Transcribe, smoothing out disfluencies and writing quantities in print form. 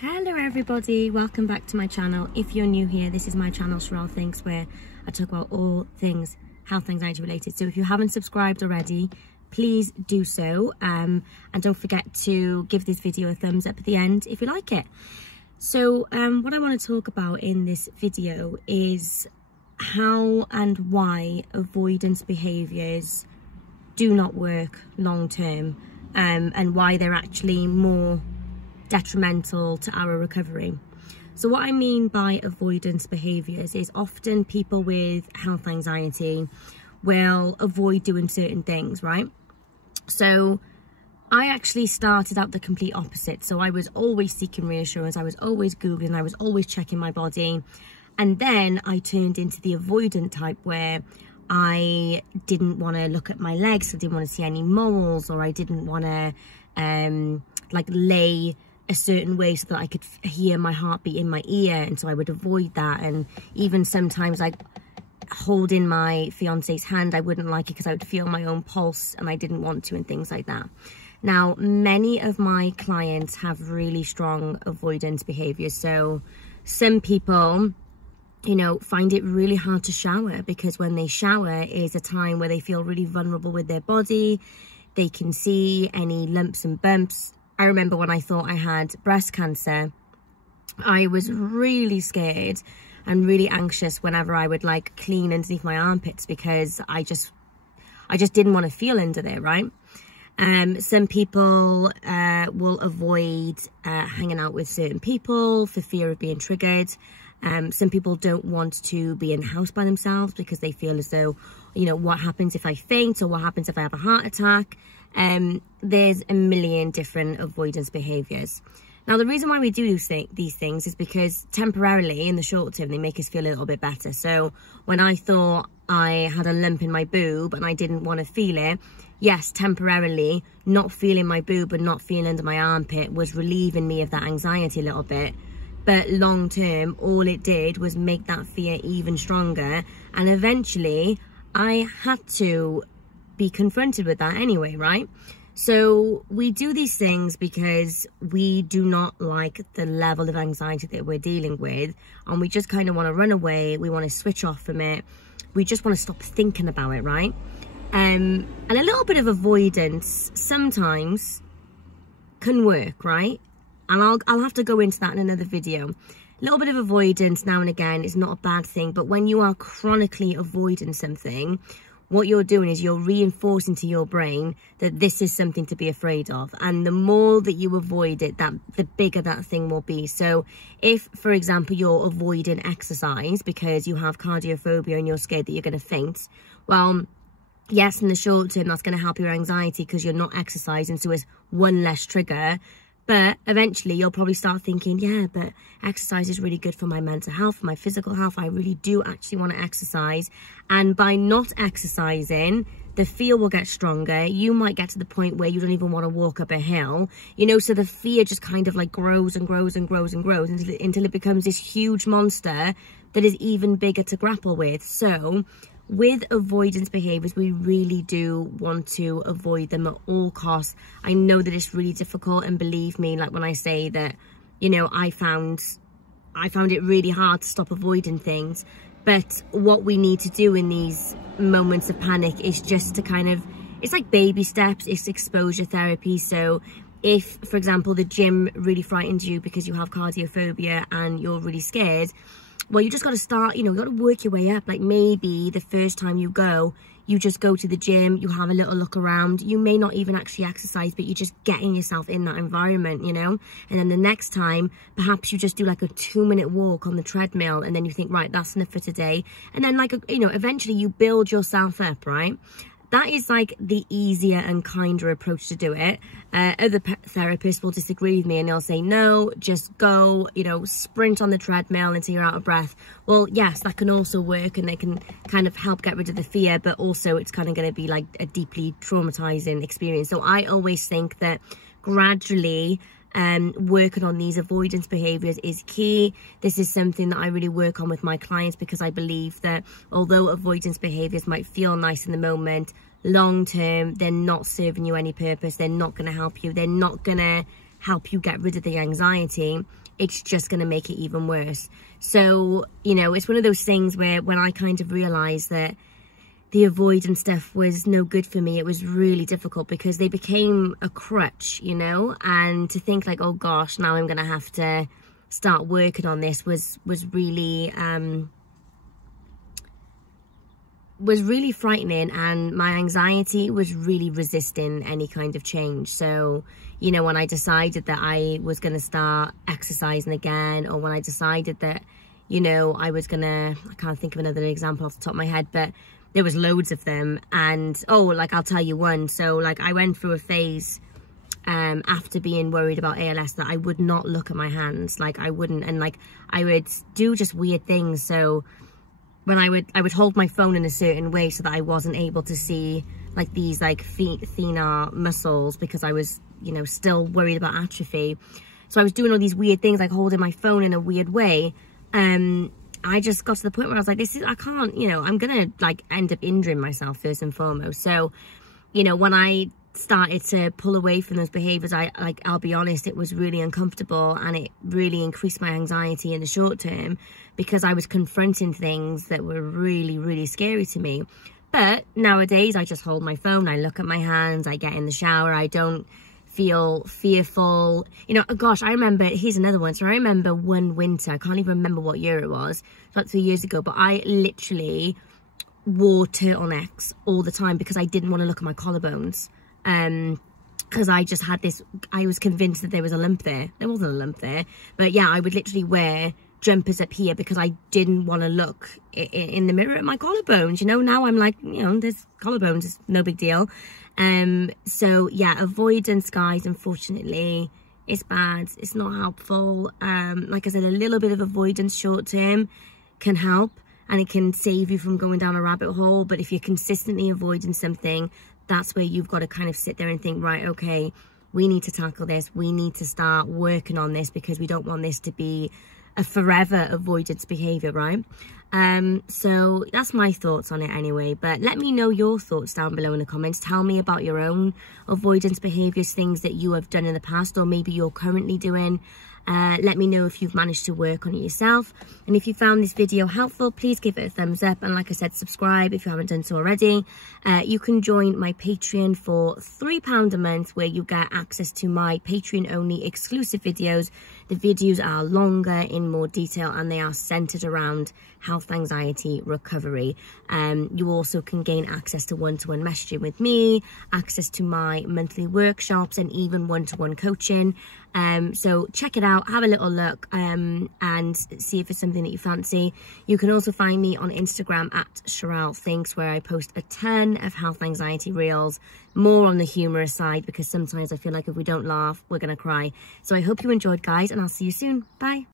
Hello everybody, welcome back to my channel. If you're new here, this is my channel Sherelle Thinks, where I talk about all things health anxiety related. So if you haven't subscribed already, please do so, and don't forget to give this video a thumbs up at the end if you like it. So what I want to talk about in this video is how and why avoidance behaviours do not work long term, and why they're actually more detrimental to our recovery. So what I mean by avoidance behaviours is often people with health anxiety will avoid doing certain things, right? So I actually started out the complete opposite. So I was always seeking reassurance, I was always Googling, I was always checking my body, and then I turned into the avoidant type, where I didn't want to look at my legs, I didn't want to see any moles, or I didn't want to like lay a certain way so that I could hear my heartbeat in my ear, and so I would avoid that. And even sometimes, like holding my fiance's hand, I wouldn't like it because I would feel my own pulse and I didn't want to, and things like that. Now, many of my clients have really strong avoidance behaviors. So some people, you know, find it really hard to shower, because when they shower is a time where they feel really vulnerable with their body. They can see any lumps and bumps. I remember when I thought I had breast cancer, I was really scared and really anxious whenever I would like clean underneath my armpits, because I just didn't want to feel under there, right? Some people will avoid hanging out with certain people for fear of being triggered. Some people don't want to be in the house by themselves because they feel as though, you know, what happens if I faint, or what happens if I have a heart attack? There's a million different avoidance behaviours. Now, the reason why we do these things is because temporarily, in the short term, they make us feel a little bit better. So when I thought I had a lump in my boob and I didn't want to feel it, yes, temporarily, not feeling my boob and not feeling under my armpit was relieving me of that anxiety a little bit. But long term, all it did was make that fear even stronger. And eventually, I had to be confronted with that anyway, right? So we do these things because we do not like the level of anxiety that we're dealing with, and we just kind of want to run away. We want to switch off from it. We just want to stop thinking about it, right? And a little bit of avoidance sometimes can work, right? And I'll have to go into that in another video. A little bit of avoidance now and again is not a bad thing, but when you are chronically avoiding something, what you're doing is you're reinforcing to your brain that this is something to be afraid of. And the more that you avoid it, the bigger that thing will be. So if, for example, you're avoiding exercise because you have cardiophobia and you're scared that you're going to faint, well, yes, in the short term, that's going to help your anxiety because you're not exercising, so it's one less trigger. But eventually you'll probably start thinking, yeah, but exercise is really good for my mental health, for my physical health. I really do actually want to exercise. And by not exercising, the fear will get stronger. You might get to the point where you don't even want to walk up a hill, you know, so the fear just kind of like grows and grows and grows and grows until it becomes this huge monster that is even bigger to grapple with. So with avoidance behaviours, we really do want to avoid them at all costs. I know that it's really difficult, and believe me, like when I say that, you know, I found it really hard to stop avoiding things. But what we need to do in these moments of panic is just to kind of, it's like baby steps, it's exposure therapy. So if, for example, the gym really frightens you because you have cardiophobia and you're really scared, well, you just got to start, you know, you got to work your way up. Like maybe the first time you go, you just go to the gym, you have a little look around. You may not even actually exercise, but you're just getting yourself in that environment, you know? And then the next time, perhaps you just do like a 2-minute walk on the treadmill, and then you think, right, that's enough for today. And then like, you know, eventually you build yourself up, right? That is like the easier and kinder approach to do it. Other therapists will disagree with me and they'll say, no, just go, you know, sprint on the treadmill until you're out of breath. Well, yes, that can also work, and they can kind of help get rid of the fear, but also it's kind of going to be like a deeply traumatizing experience. So I always think that gradually working on these avoidance behaviours is key. This is something that I really work on with my clients, because I believe that although avoidance behaviours might feel nice in the moment, long term they're not serving you any purpose. They're not going to help you. They're not going to help you get rid of the anxiety, it's just going to make it even worse. So, you know, it's one of those things where when I kind of realized that the avoidance stuff was no good for me, it was really difficult because they became a crutch, you know, and to think like, oh gosh, now I'm going to have to start working on this was really frightening, and my anxiety was really resisting any kind of change. So, you know, when I decided that I was going to start exercising again, or when I decided that, you know, I was gonna, I can't think of another example off the top of my head, but there was loads of them. And oh, like I'll tell you one. So like I went through a phase after being worried about ALS that I would not look at my hands. Like I wouldn't, and like I would do just weird things. So when I would hold my phone in a certain way so that I wasn't able to see like these like thinner muscles, because I was, you know, still worried about atrophy. So I was doing all these weird things, like holding my phone in a weird way. I just got to the point where I was like, I can't, you know, I'm gonna like end up injuring myself first and foremost. So, you know, when I started to pull away from those behaviors, I'll be honest, it was really uncomfortable, and it really increased my anxiety in the short term because I was confronting things that were really, really scary to me. But nowadays I just hold my phone, I look at my hands, I get in the shower, I don't feel fearful. You know, gosh, I remember, here's another one. So I remember one winter, I can't even remember what year it was, about 3 years ago, but I literally wore turtlenecks all the time because I didn't want to look at my collarbones. Because I just had this, I was convinced that there was a lump there. There wasn't a lump there, but yeah, I would literally wear jumpers up here because I didn't want to look in the mirror at my collarbones. You know, now I'm like, you know, there's collarbones, it's no big deal. So yeah, avoidance, guys, unfortunately, it's bad. It's not helpful. Like I said, a little bit of avoidance short term can help, and it can save you from going down a rabbit hole. But if you're consistently avoiding something, that's where you've got to kind of sit there and think, right, okay, we need to tackle this. We need to start working on this because we don't want this to be a forever avoidance behavior, right? So that's my thoughts on it anyway. But let me know your thoughts down below in the comments. Tell me about your own avoidance behaviors, things that you have done in the past, or maybe you're currently doing. Let me know if you've managed to work on it yourself. And if you found this video helpful, please give it a thumbs up. And like I said, subscribe if you haven't done so already. You can join my Patreon for £3 a month, where you get access to my Patreon only exclusive videos. The videos are longer, in more detail, and they are centered around health anxiety recovery. You also can gain access to one-to-one messaging with me, access to my monthly workshops, and even one-to-one coaching. So check it out, have a little look, and see if it's something that you fancy. You can also find me on Instagram at Sherelle Thinks, where I post a ton of health anxiety reels, more on the humorous side, because sometimes I feel like if we don't laugh, we're gonna cry. So I hope you enjoyed, guys, and I'll see you soon. Bye.